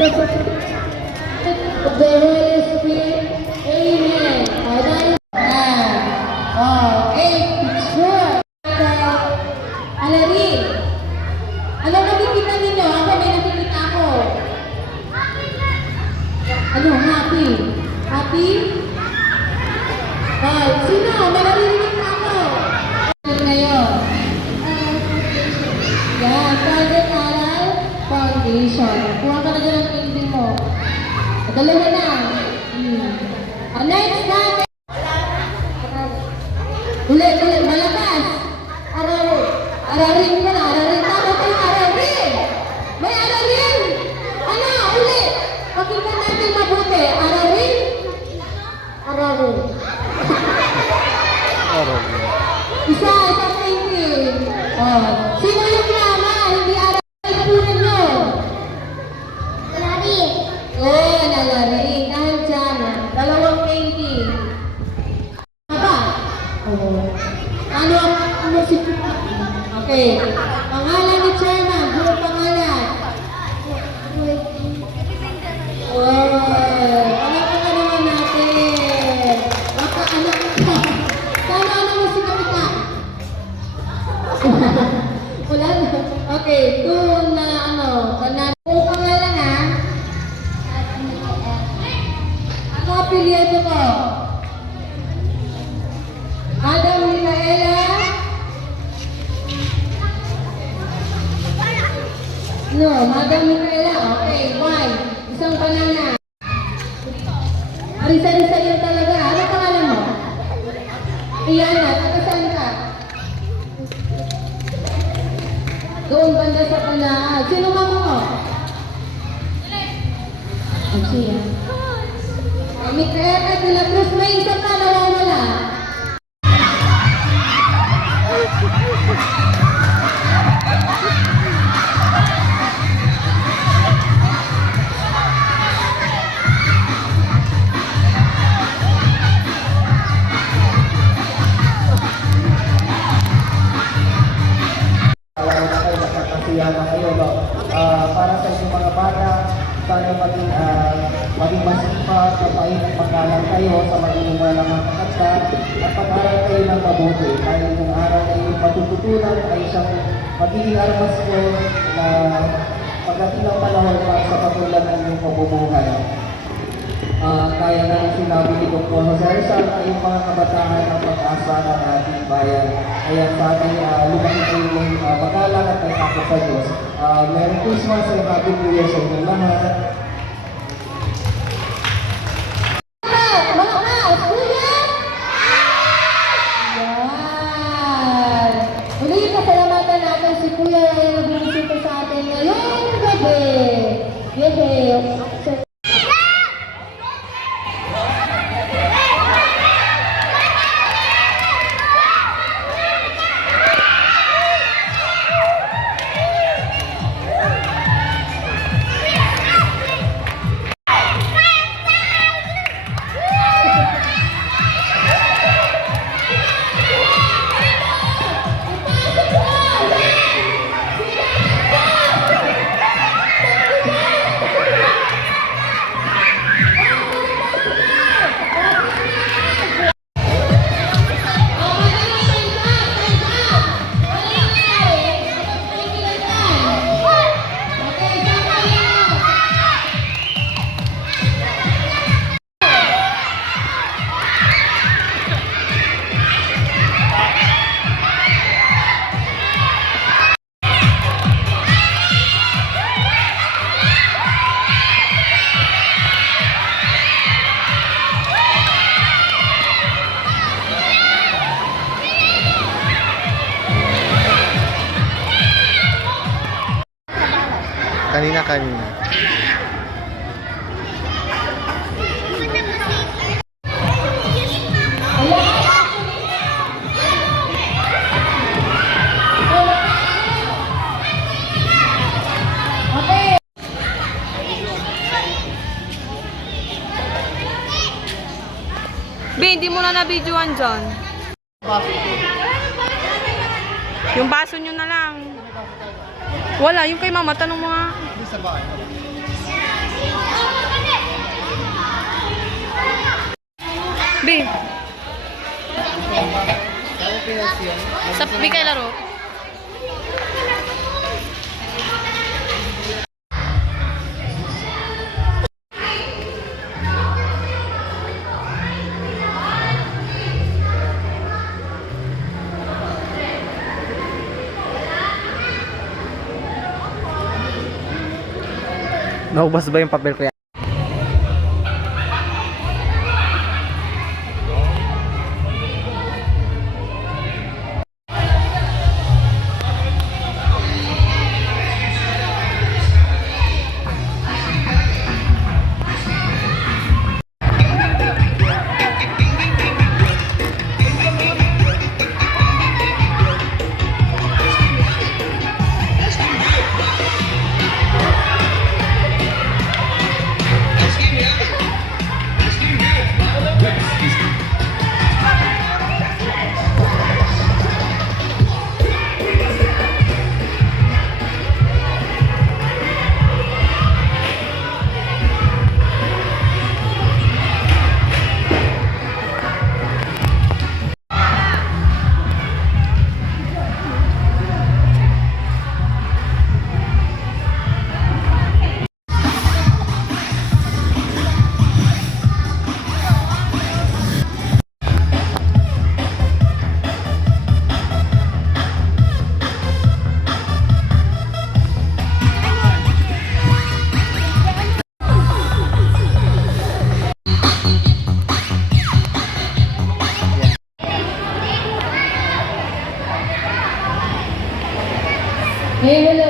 of the Holy Spirit. Amen. Picture. Alarin. Ano nakikita ninyo? Ako may nakikita ako. Ano? Happy? Happy? Sino? May naririnig na ako. Ngayon. Yan. Private Aral Foundation. Kuha ka na dyan ang painting mo. Dalawa na. Next natin. Ulit. Malakas. Ararin ka na. Ararin. Tama pa yung ararin. May ararin. Ano? Ulit. Pakita natin mabuti. Ararin. Isa painting. Sino yung mama? Hindi ararin. Punan nyo. Alarin. Alarin. Dahil dyan. Dalawang painting. Aba? Ano ang musik? Okay. Pangalan ni Chairman. Puro pangalan. Palaka naman natin. Baka anak ka. Sana ano musik ka? Wala na. Okay. Doon na panalo. Puro pangalan ha. Ano apelyido ko? Adam Micaela. No, Madam Micaela. Okay, why? Isang banana. Arisa-risa yun talaga. Ano pangalan mo? Iana, taga-saan ka? Doon banda sa panaan. Sino mama mo? Siya. Micaela de la Cruz. May isa pa nawawala. Para sa inyong mga bata, sana maging masipag, mapait at pagkalan kayo sa mag-inuman ng mga kakatsa at pag-aral kayo ng mabuti. Dahil yung aral na inyong matututunan ay isang magiging armas ko na pagdating ng panahon para sa patulan ng inyong pamumuhay. Kaya na rin sinabi ni Dr. Jose Rizal ay yung mga kabataan ng pag-asa ng ating bayan. Kaya sabi, lumaki kayo ng magalang at may takot sa Diyos. Merry Christmas and Happy New Year sa inyong lahat. Muli pasalamatan natin si Kuya na nag-iisip sa atin ngayong gabi. Kanina. Be, hindi mo na na-videoan dyan. Yung baso nyo na lang. Wala, yung kay mama, tanong mo nga. Sa bahay. B. Sa B kayo laro. Naubos ba yung papel kaya? Hey, hello.